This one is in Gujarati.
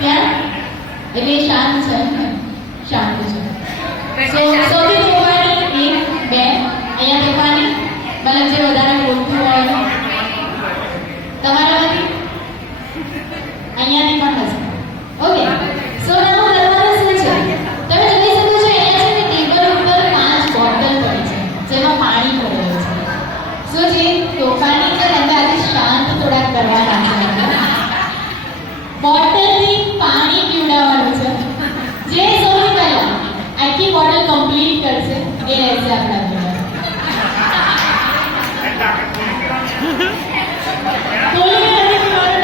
ત્યાં એટલે શાંત છે, શાંત છે. સૌથી તોફાની 1 2 અહીંયા તોફાની મતલબ જે વધારે બોલતું હોય તમારામાંથી અહીંયાથી પણ હશે. ઓકે, સો નાનું કરવાનું શું છે? તમે જોઈ શકો છો અહીંયા છે કે ટેબલ ઉપર 5 બોટલ પડી છે જેમાં પાણી ભરેલું છે. સો જે તોફાની છે એમને આજે શાંત થોડાક કરવાના છે. બોટલથી પાણી પીવડાવવાનું છે. જે સૌથી પહેલા આખી બોટલ કમ્પ્લીટ કરશે એ રહેશે આપણા જોડે. ખોલીને નથી પીવાનું,